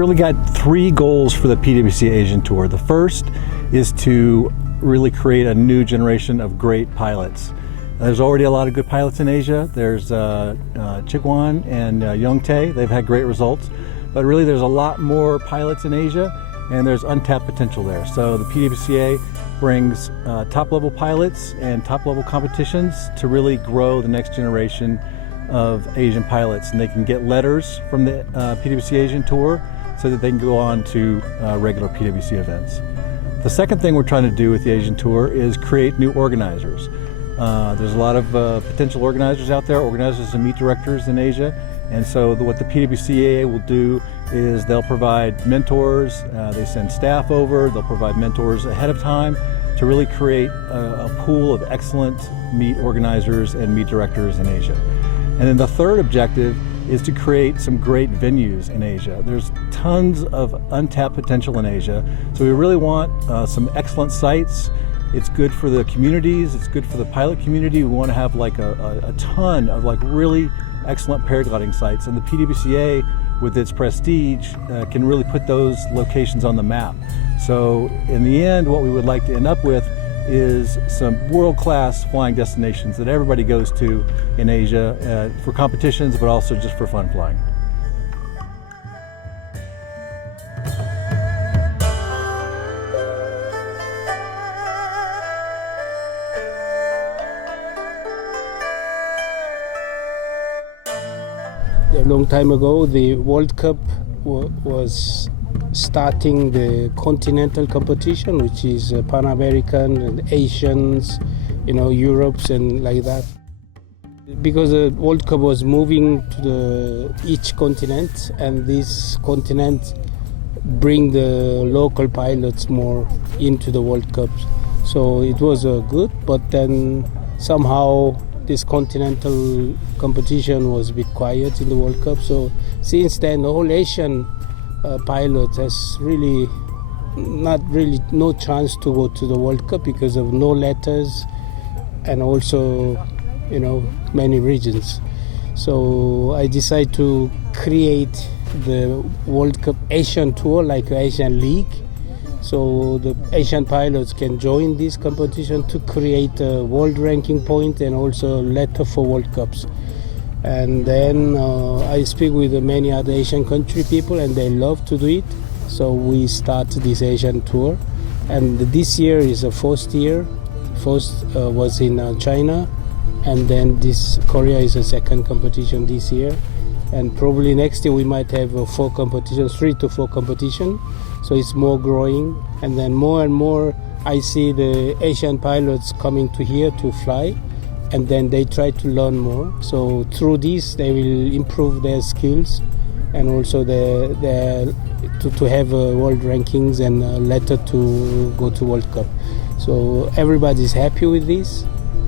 really got three goals for the PWC Asian Tour. The first is to really create a new generation of great pilots. There's already a lot of good pilots in Asia. There's Chigwon and Yongtae. They've had great results. But really there's a lot more pilots in Asia, and there's untapped potential there. So the PWCA brings top-level pilots and top-level competitions to really grow the next generation of Asian pilots. And they can get letters from the PWC Asian Tour so that they can go on to regular PWC events. The second thing we're trying to do with the Asian Tour is create new organizers. There's a lot of potential organizers out there, organizers and meet directors in Asia. And so what the PWCAA will do is they'll provide mentors, they send staff over, they'll provide mentors ahead of time to really create a pool of excellent meet organizers and meet directors in Asia. And then the third objective is to create some great venues in Asia. There's tons of untapped potential in Asia, so we really want some excellent sites. It's good for the communities, it's good for the pilot community. We want to have like a ton of like really excellent paragliding sites, and the PWCA with its prestige can really put those locations on the map. So in the end, what we would like to end up with is some world-class flying destinations that everybody goes to in Asia for competitions, but also just for fun flying. A long time ago, the World Cup was starting the continental competition, which is Pan American and Asians, Europes and like that. Because the World Cup was moving to each continent, and this continent bring the local pilots more into the World Cup. So it was good, but then somehow this continental competition was a bit quiet in the World Cup. So since then, the whole Asian pilot has really no chance to go to the World Cup because of no letters and also, many regions. So I decided to create the World Cup Asian Tour, like Asian League. So the Asian pilots can join this competition to create a world ranking point and also a letter for World Cups. And then I speak with many other Asian country people, and they love to do it. So we start this Asian tour, and this year is the first year. First was in China, and then this Korea is the second competition this year. And probably next year we might have 4 competitions, 3 to 4 competitions. So it's more growing, and then more and more I see the Asian pilots coming to here to fly, and then they try to learn more. So through this they will improve their skills, and also to have world rankings and a letter to go to World Cup. So everybody's happy with this,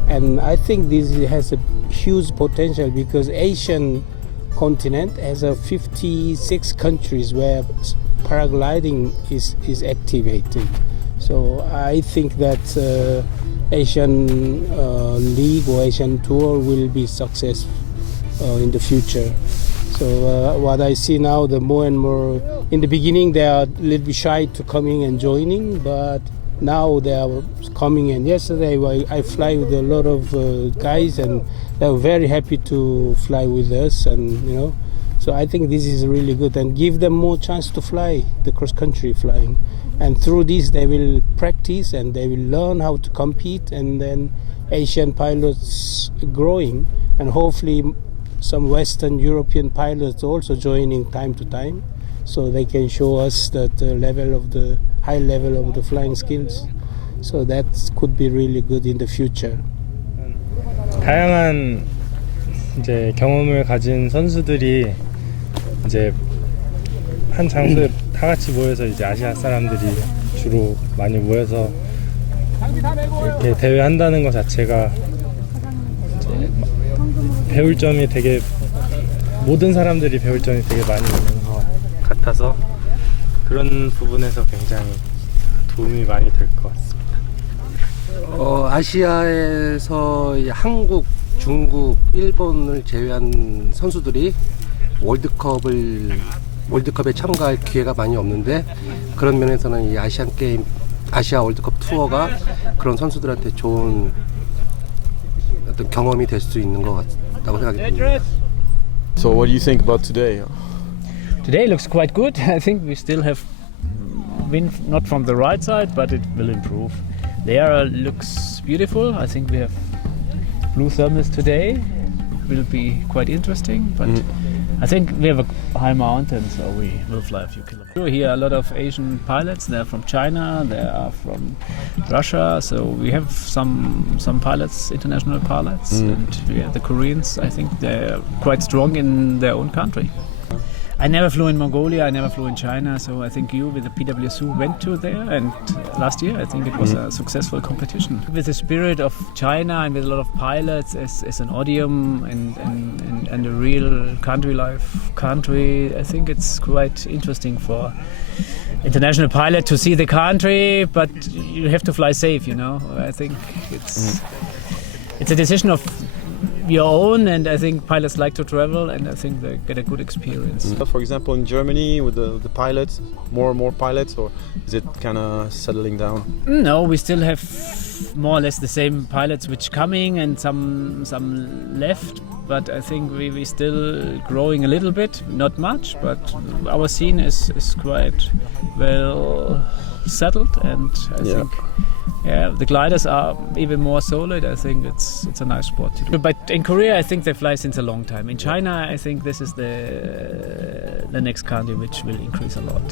and I think this has a huge potential because Asian continent has 56 countries where paragliding is activated. So I think that Asian League or Asian Tour will be successful in the future. So what I see now, the more and more, in the beginning they are a little bit shy to coming and joining, but now they are coming. And yesterday I fly with a lot of guys, and they were very happy to fly with us, and so I think this is really good, and give them more chance to fly the cross-country flying. And through this they will practice and they will learn how to compete, and then Asian pilots growing, and hopefully some Western European pilots also joining time to time, so they can show us that high level of the flying skills. So that could be really good in the future. 다양한 이제 경험을 가진 선수들이 이제 한 장소에 다 같이 모여서 이제 아시아 사람들이 주로 많이 모여서 이렇게 대회 한다는 것 자체가 배울 점이 되게, 모든 사람들이 배울 점이 되게 많이 있는 것 같아서 그런 부분에서 굉장히 도움이 많이 될 것 같습니다. 아시아에서 한국, 중국, 일본을 제외한 선수들이 월드컵을 월드컵에 참가할 기회가 많이 없는데 그런 면에서는 이 아시안 게임, 아시아 월드컵 투어가 그런 선수들한테 좋은 어떤 경험이 될 수 있는 것 같다고 생각이 듭니다. So what do you think about today? Today looks quite good. I think we still have wind not from the right side, but it will improve. The area looks beautiful. I think we have blue thermals today. Will be quite interesting, but I think we have a high mountain, so we will fly a few kilometers. Here are a lot of Asian pilots. They're from China, they are from Russia, so we have some pilots, international pilots, and the Koreans. I think they're quite strong in their own country. I never flew in Mongolia, I never flew in China, so I think you with the PWSU went to there, and last year I think it was a successful competition. With the spirit of China and with a lot of pilots as an odium and a real country life country, I think it's quite interesting for international pilot to see the country, but you have to fly safe, you know. I think it's a decision of your own, and I think pilots like to travel, and I think they get a good experience. For example, in Germany with the pilots, more and more pilots, or is it kind of settling down? No, we still have more or less the same pilots which coming, and some left, but I think we still growing a little bit, not much, but our scene is quite well settled, and I think the gliders are even more solid. I think it's a nice sport to do. But in Korea, I think they fly since a long time. In China, I think this is the next country which will increase a lot.